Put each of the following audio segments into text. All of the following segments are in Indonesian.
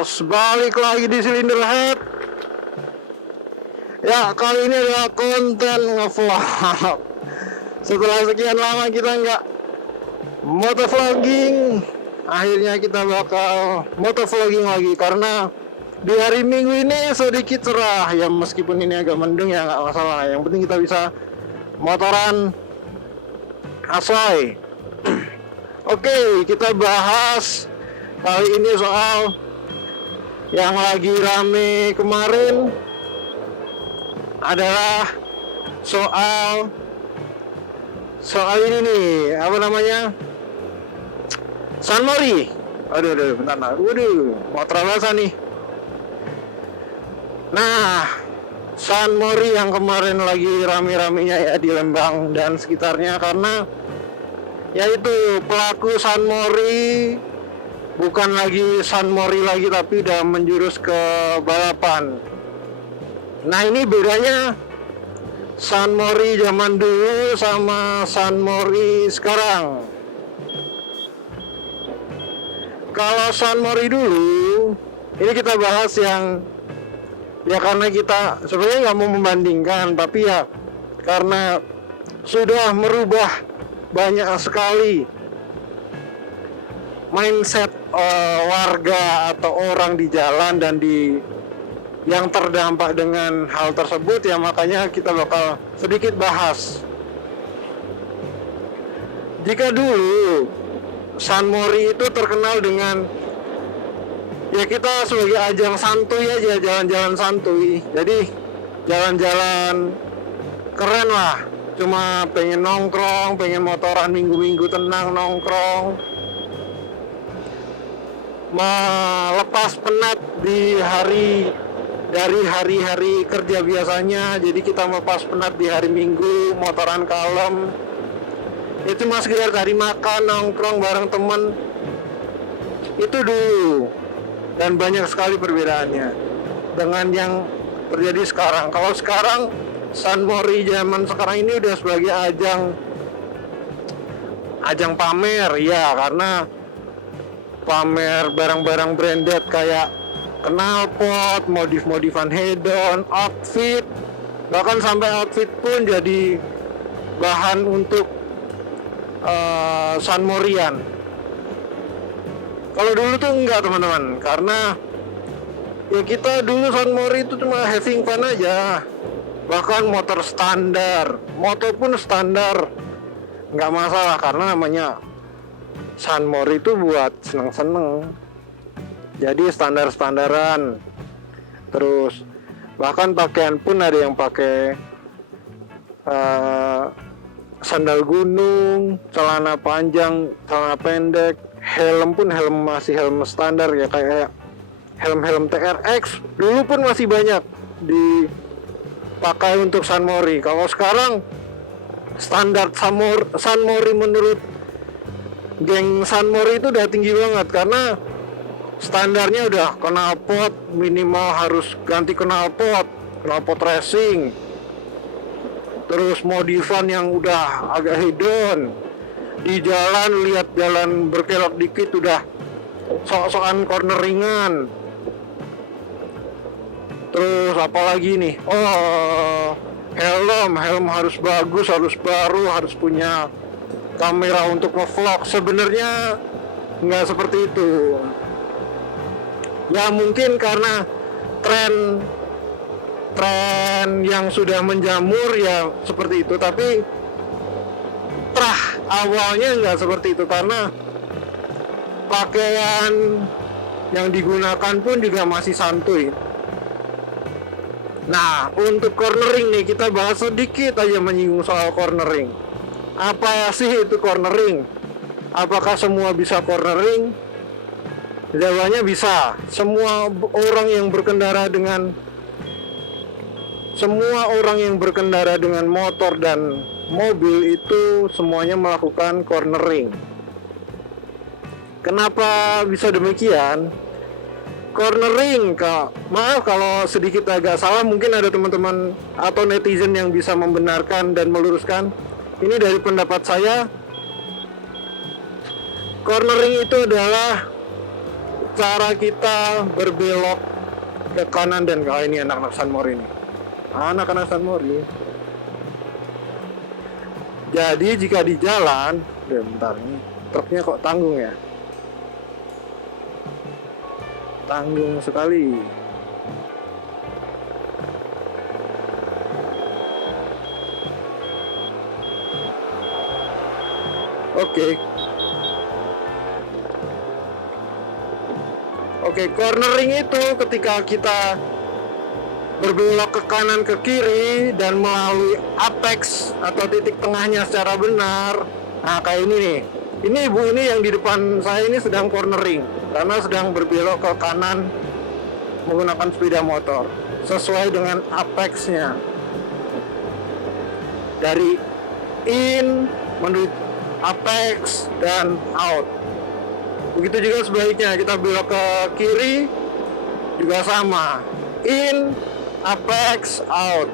Bos, balik lagi di Silinder Head. Ya, kali ini adalah konten ngevlog. Setelah sekian lama kita nggak motovlogging, akhirnya kita bakal motovlogging lagi karena di hari Minggu ini sedikit cerah. Ya meskipun ini agak mendung ya nggak masalah. Yang penting kita bisa motoran asoy. Oke, kita bahas kali ini soal yang lagi rame kemarin adalah soal ini nih, apa namanya? San Mori. Aduh, bentar. Mau terasa nih. Nah, San Mori yang kemarin lagi rame-ramenya ya di Lembang dan sekitarnya karena yaitu pelaku San Mori bukan lagi San Mori lagi tapi udah menjurus ke balapan. Nah, ini bedanya San Mori zaman dulu sama San Mori sekarang. Kalau San Mori dulu, ini kita bahas yang ya karena kita sebenarnya nggak mau membandingkan, tapi ya karena sudah merubah banyak sekali mindset warga atau orang di jalan dan di yang terdampak dengan hal tersebut, ya makanya kita bakal sedikit bahas. Jika dulu San Mori itu terkenal dengan ya kita sebagai ajang santuy aja, jalan-jalan santuy. Jadi jalan-jalan keren lah, cuma pengen nongkrong, pengen motoran minggu-minggu tenang nongkrong, melepas penat dari hari-hari kerja biasanya. Jadi kita melepas penat di hari Minggu, motoran kalem. Itu mas sekedar cari makan, nongkrong bareng temen. Itu dulu. Dan banyak sekali perbedaannya dengan yang terjadi sekarang. Kalau sekarang San Mori zaman sekarang ini udah sebagai ajang pamer ya, karena pamer barang-barang branded kayak knalpot, modif-modifan hedon, outfit, bahkan sampai outfit pun jadi bahan untuk San Morian. Kalau dulu tuh enggak teman-teman, karena ya kita dulu San Mori itu cuma having fun aja. Bahkan motor standar, motor pun standar, nggak masalah karena namanya San Mori itu buat seneng-seneng. Jadi standar-standaran. Terus bahkan pakaian pun ada yang pakai sandal gunung, celana panjang, celana pendek, helm pun masih helm standar ya, kayak helm-helm TRX dulu pun masih banyak dipakai untuk San Mori. Kalau sekarang standar San Mori menurut geng San Mori itu udah tinggi banget karena standarnya udah knalpot, minimal harus ganti knalpot racing. Terus modifan yang udah agak hedon. Di jalan, lihat jalan berkelok dikit udah sok-sokan corneringan. Terus apalagi nih? Helm harus bagus, harus baru, harus punya kamera untuk nge-vlog. Sebenarnya nggak seperti itu. Ya mungkin karena tren yang sudah menjamur ya seperti itu, tapi awalnya nggak seperti itu karena pakaian yang digunakan pun juga masih santuy. Nah, untuk cornering nih kita bahas sedikit aja, menyinggung soal cornering. Apa sih itu cornering? Apakah semua bisa cornering? Jawabannya bisa. Semua orang yang berkendara dengan motor dan mobil itu semuanya melakukan cornering. Kenapa bisa demikian? Cornering, maaf kalau sedikit agak salah, mungkin ada teman-teman atau netizen yang bisa membenarkan dan meluruskan. Ini dari pendapat saya, cornering itu adalah cara kita berbelok ke kanan dan ke ini anak-anak San Mori ini. Anak-anak San Mori. Jadi jika di jalan, bentar nih, truknya kok tanggung ya? Tanggung sekali. Oke, cornering itu ketika kita berbelok ke kanan ke kiri dan melalui apex atau titik tengahnya secara benar. Nah, kayak ini nih. Ini ibu ini yang di depan saya ini sedang cornering karena sedang berbelok ke kanan menggunakan sepeda motor sesuai dengan apexnya. Dari in menuju apex dan out. Begitu juga sebaliknya, kita belok ke kiri juga sama, in, apex, out,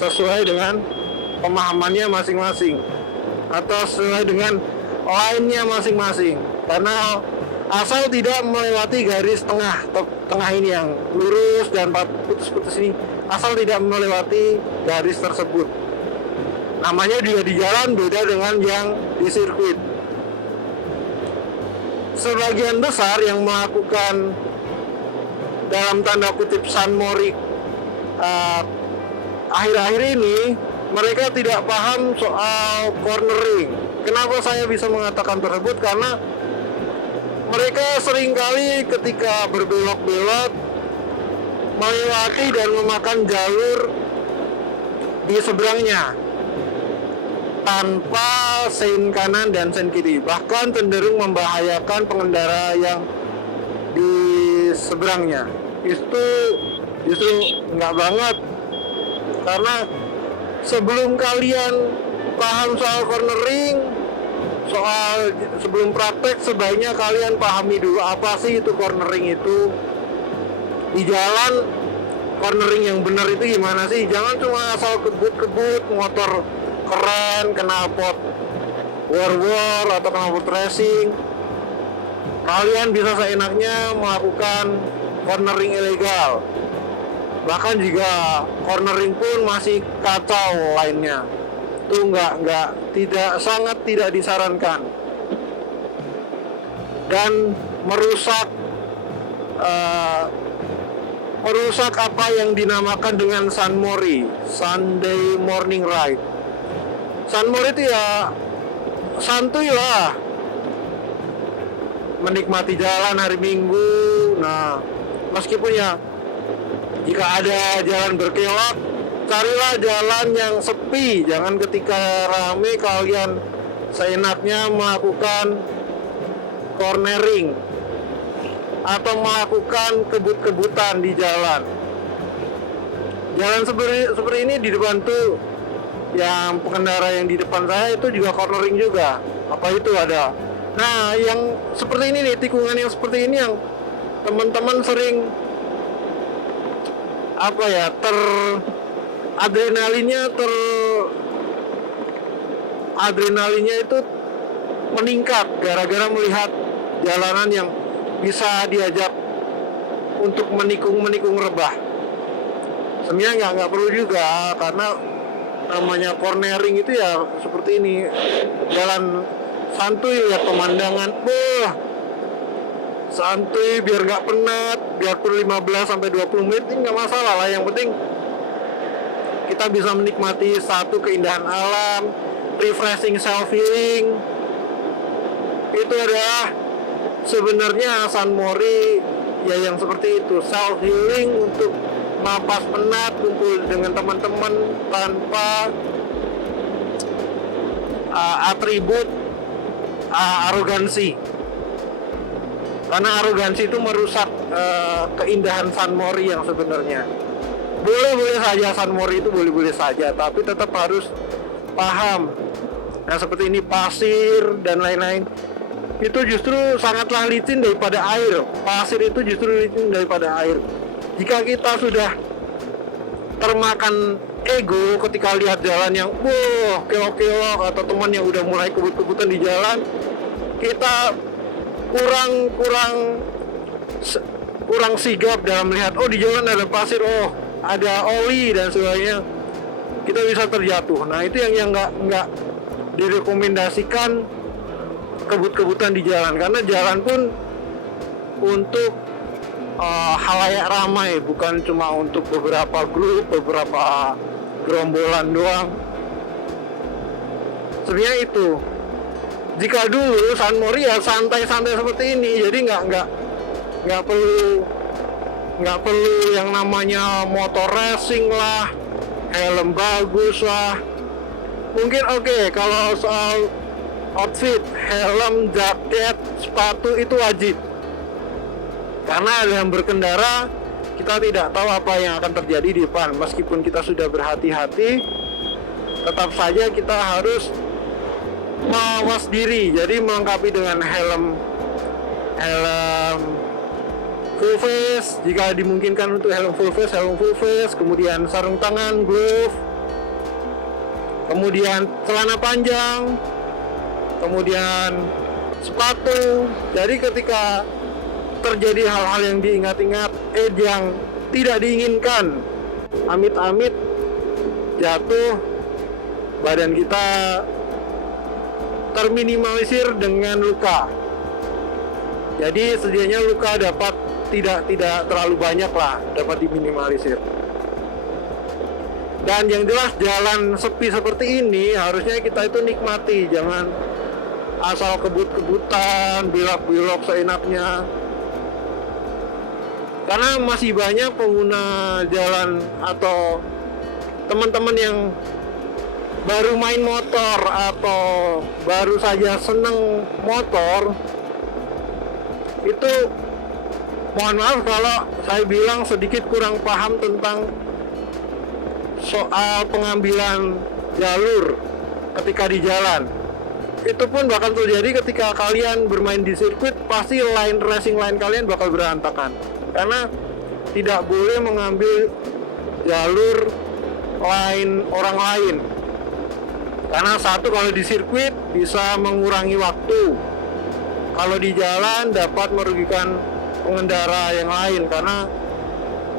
sesuai dengan pemahamannya masing-masing atau sesuai dengan line-nya masing-masing. Karena asal tidak melewati garis tengah ini yang lurus dan putus-putus ini, asal tidak melewati garis tersebut. Namanya juga di jalan beda dengan yang di sirkuit. Sebagian besar yang melakukan dalam tanda kutip San Mori akhir-akhir ini, mereka tidak paham soal cornering. Kenapa saya bisa mengatakan tersebut? Karena mereka seringkali ketika berbelok-belok melewati dan memakan jalur di seberangnya tanpa sein kanan dan sein kiri, bahkan cenderung membahayakan pengendara yang di seberangnya. Itu justru nggak banget, karena sebelum kalian paham soal cornering, sebelum praktek, sebaiknya kalian pahami dulu apa sih itu cornering itu. Di jalan, cornering yang benar itu gimana sih? Jangan cuma asal kebut-kebut motor keren, knalpot war atau knalpot racing. Kalian bisa seenaknya melakukan cornering ilegal. Bahkan juga cornering pun masih kacau lainnya. Itu sangat tidak disarankan. Dan merusak apa yang dinamakan dengan San Mori, Sunday Morning Ride. San Mori itu ya santuy lah, menikmati jalan hari Minggu. Nah, meskipun ya jika ada jalan berkelok, carilah jalan yang sepi. Jangan ketika rame kalian seenaknya melakukan cornering atau melakukan kebut-kebutan di jalan. Jalan seperti ini di depan tuh, yang pengendara yang di depan saya itu juga cornering juga. Apa itu ada? Nah, yang seperti ini nih, tikungan yang seperti ini yang teman-teman sering adrenalinnya itu meningkat gara-gara melihat jalanan yang bisa diajak untuk menikung rebah. Sebenarnya nggak perlu juga, karena namanya cornering itu ya seperti ini, jalan santuy, lihat pemandangan, santuy biar nggak penat, biarpun 15-20 menit ini nggak masalah lah. Yang penting kita bisa menikmati satu keindahan alam, refreshing, self healing. Itu adalah sebenarnya San Mori ya, yang seperti itu, self healing untuk napas penat, kumpul dengan teman-teman tanpa atribut arogansi. Karena arogansi itu merusak keindahan San Mori yang sebenarnya. Boleh saja San Mori itu boleh saja, tapi tetap harus paham. Nah, seperti ini pasir dan lain-lain, itu justru sangatlah licin daripada air. Pasir itu justru licin daripada air. Jika kita sudah termakan ego ketika lihat jalan yang kelok-kelok, atau teman yang udah mulai kebut-kebutan di jalan, kita kurang kurang sigap dalam melihat di jalan ada pasir, ada oli dan sebagainya, kita bisa terjatuh. Nah itu yang nggak direkomendasikan kebut-kebutan di jalan, karena jalan pun untuk halayak ramai, bukan cuma untuk beberapa grup, beberapa gerombolan doang. Sebenarnya itu, jika dulu San Mori ya santai-santai seperti ini, jadi nggak perlu yang namanya motor racing lah, helm bagus lah. Mungkin kalau soal outfit, helm, jaket, sepatu itu wajib, karena dalam berkendara kita tidak tahu apa yang akan terjadi di depan. Meskipun kita sudah berhati-hati, tetap saja kita harus mawas diri. Jadi melengkapi dengan helm full face, jika dimungkinkan untuk helm full face, kemudian sarung tangan, glove, kemudian celana panjang, kemudian sepatu. Jadi ketika terjadi hal-hal yang diingat-ingat, yang tidak diinginkan, amit-amit jatuh, badan kita terminimalisir dengan luka. Jadi setidaknya luka dapat tidak terlalu banyak lah, dapat diminimalisir. Dan yang jelas jalan sepi seperti ini harusnya kita itu nikmati, jangan asal kebut-kebutan, belok-belok seenaknya. Karena masih banyak pengguna jalan atau teman-teman yang baru main motor atau baru saja seneng motor, itu mohon maaf kalau saya bilang sedikit kurang paham tentang soal pengambilan jalur ketika di jalan. Itu pun bakal terjadi ketika kalian bermain di sirkuit, pasti racing line kalian bakal berantakan, karena tidak boleh mengambil jalur line orang lain. Karena satu, kalau di sirkuit bisa mengurangi waktu, kalau di jalan dapat merugikan pengendara yang lain. Karena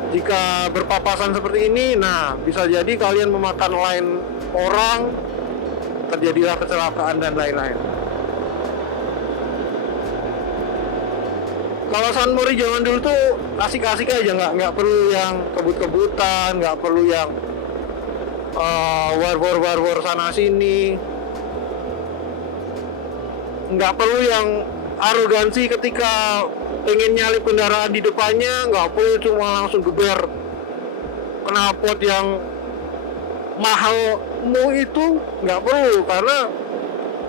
jika berpapasan seperti ini, bisa jadi kalian memakan line orang, terjadilah kecelakaan dan lain-lain. Kalau San Mori zaman dulu tuh asik-asik aja, nggak perlu yang kebut-kebutan, nggak perlu yang war sana sini, nggak perlu yang arogansi ketika pengen nyalip kendaraan di depannya, nggak perlu cuma langsung geber knalpot yang mahalmu itu, nggak perlu. Karena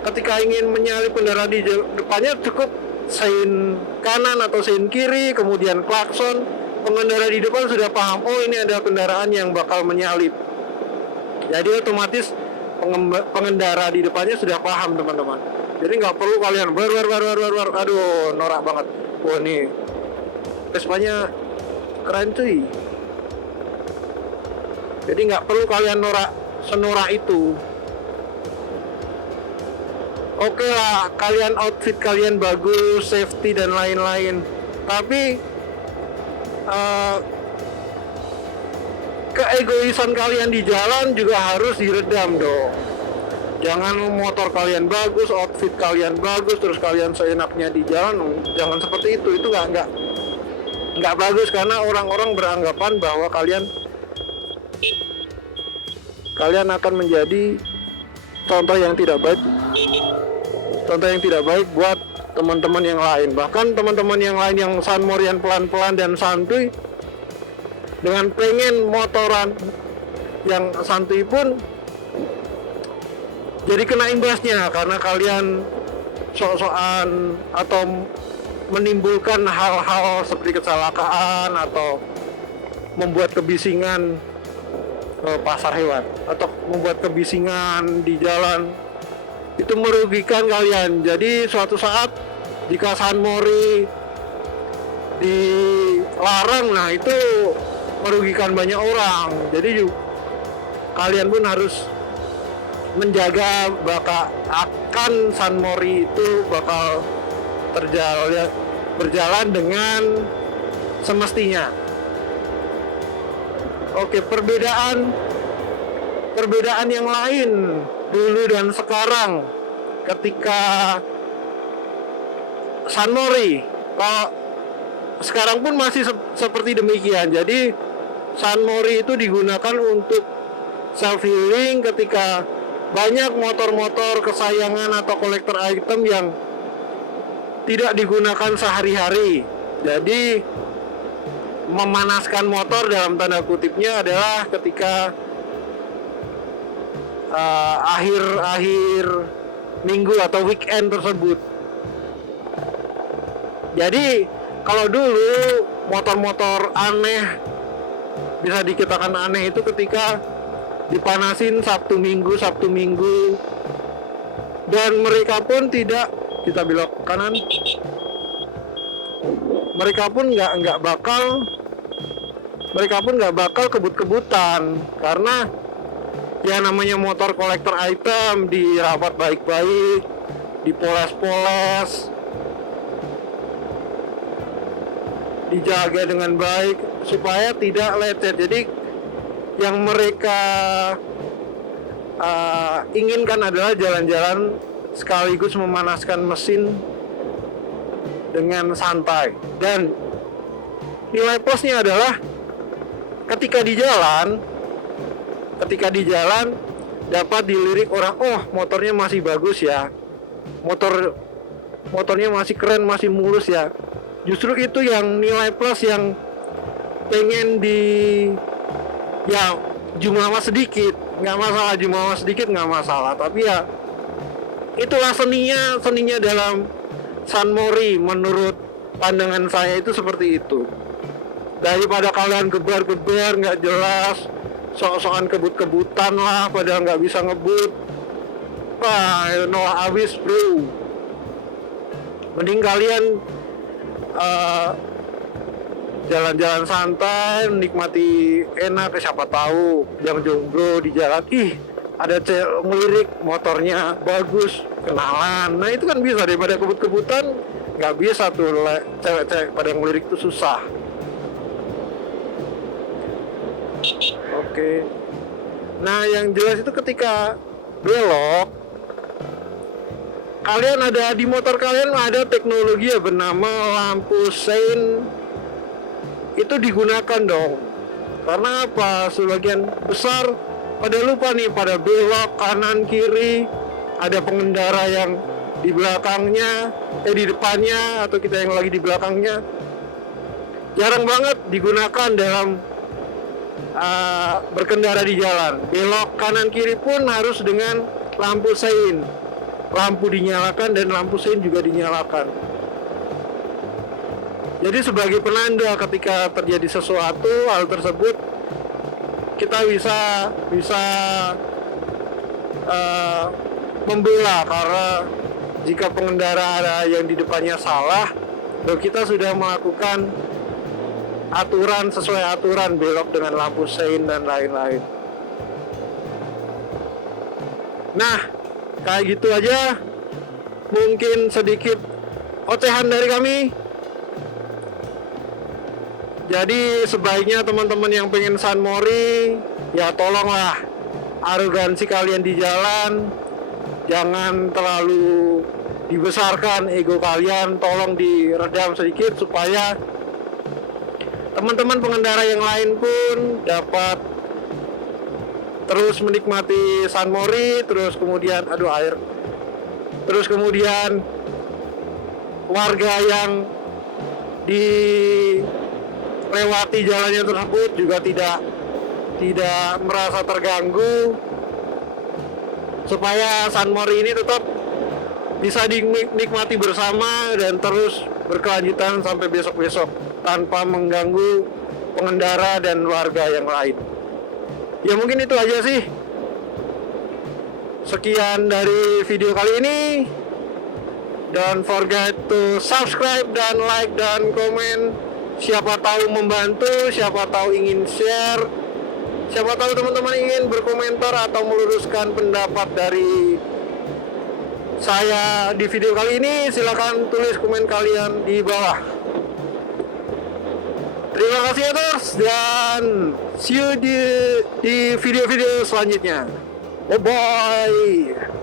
ketika ingin menyalip kendaraan di depannya cukup sein kanan atau sein kiri, kemudian klakson, pengendara di depan sudah paham, ini ada kendaraan yang bakal menyalip. Jadi otomatis pengendara di depannya sudah paham, teman-teman. Jadi nggak perlu kalian aduh norak banget. Wah nih Vespanya keren cuy. Jadi nggak perlu kalian senorak itu. Oke lah, kalian outfit kalian bagus, safety dan lain-lain, tapi keegoisan kalian di jalan juga harus diredam dong. Jangan motor kalian bagus, outfit kalian bagus, terus kalian seenaknya di jalan. Jangan seperti itu nggak bagus, karena orang-orang beranggapan bahwa kalian akan menjadi contoh yang tidak baik buat teman-teman yang lain. Bahkan teman-teman yang lain yang San Morian pelan-pelan dan santuy, dengan pengen motoran yang santuy pun jadi kena imbasnya, karena kalian sok-sokan atau menimbulkan hal-hal seperti kecelakaan atau membuat kebisingan pasar hewan atau membuat kebisingan di jalan. Itu merugikan kalian. Jadi suatu saat jika San Mori dilarang, itu merugikan banyak orang. Jadi kalian pun harus menjaga akan San Mori itu bakal berjalan dengan semestinya. Oke, perbedaan yang lain dulu dan sekarang ketika Sunmori, kalau sekarang pun masih seperti demikian. Jadi Sunmori itu digunakan untuk self healing ketika banyak motor-motor kesayangan atau kolektor item yang tidak digunakan sehari-hari. Jadi memanaskan motor dalam tanda kutipnya adalah ketika akhir minggu atau weekend tersebut. Jadi kalau dulu motor-motor aneh, bisa dikatakan aneh itu ketika dipanasin Sabtu Minggu, dan mereka pun tidak, kita belok kanan, mereka pun nggak bakal kebut-kebutan, karena ya namanya motor kolektor item dirawat baik-baik, dipoles-poles, dijaga dengan baik supaya tidak lecet. Jadi yang mereka inginkan adalah jalan-jalan sekaligus memanaskan mesin dengan santai. Dan nilai plusnya adalah ketika di jalan dapat dilirik orang, oh motornya masih bagus ya, motornya masih keren, masih mulus ya. Justru itu yang nilai plus yang pengen ya jumlah mah sedikit, nggak masalah, jumlah mah sedikit nggak masalah, tapi ya itulah seninya dalam Sunmori. Menurut pandangan saya itu seperti itu. Daripada kalian gebar-gebar nggak jelas, sok-sokan kebut-kebutan lah padahal nggak bisa ngebut, wah Noah abis bro. Mending kalian jalan-jalan santai, menikmati enak. Siapa tahu yang jomblo di jalan, ada cewek ngelirik, motornya bagus, kenalan. Nah itu kan bisa, daripada kebut-kebutan. Nggak bisa tuh cewek-cewek pada ngelirik tuh susah. Oke. Nah yang jelas itu ketika belok, kalian ada di motor kalian ada teknologi ya bernama lampu sein. Itu digunakan dong. Karena apa? Sebagian besar pada lupa nih, pada belok kanan kiri, ada pengendara yang di belakangnya, di depannya, atau kita yang lagi di belakangnya. Jarang banget digunakan dalam berkendara di jalan. Belok kanan kiri pun harus dengan lampu sein. Lampu dinyalakan dan lampu sein juga dinyalakan. Jadi sebagai penanda ketika terjadi sesuatu hal tersebut, kita bisa membela, karena jika pengendara ada yang di depannya salah, kita sudah melakukan aturan, sesuai aturan, belok dengan lampu sein dan lain-lain. Nah, kayak gitu aja. Mungkin sedikit ocehan dari kami. Jadi sebaiknya teman-teman yang pengen Sunmori, ya tolonglah arogansi kalian di jalan jangan terlalu dibesarkan, ego kalian tolong diredam sedikit supaya teman-teman pengendara yang lain pun dapat terus menikmati Sunmori. Terus kemudian terus kemudian warga yang dilewati jalannya tersebut juga tidak merasa terganggu, supaya Sunmori ini tetap bisa dinikmati bersama dan terus berkelanjutan sampai besok-besok tanpa mengganggu pengendara dan warga yang lain. Ya mungkin itu aja sih. Sekian dari video kali ini. Don't forget to subscribe dan like dan komen. Siapa tahu membantu, siapa tahu ingin share, siapa tahu teman-teman ingin berkomentar atau meluruskan pendapat dari saya di video kali ini, silakan tulis komen kalian di bawah. Terima kasih ya Tors, dan see you di video-video selanjutnya. Bye bye.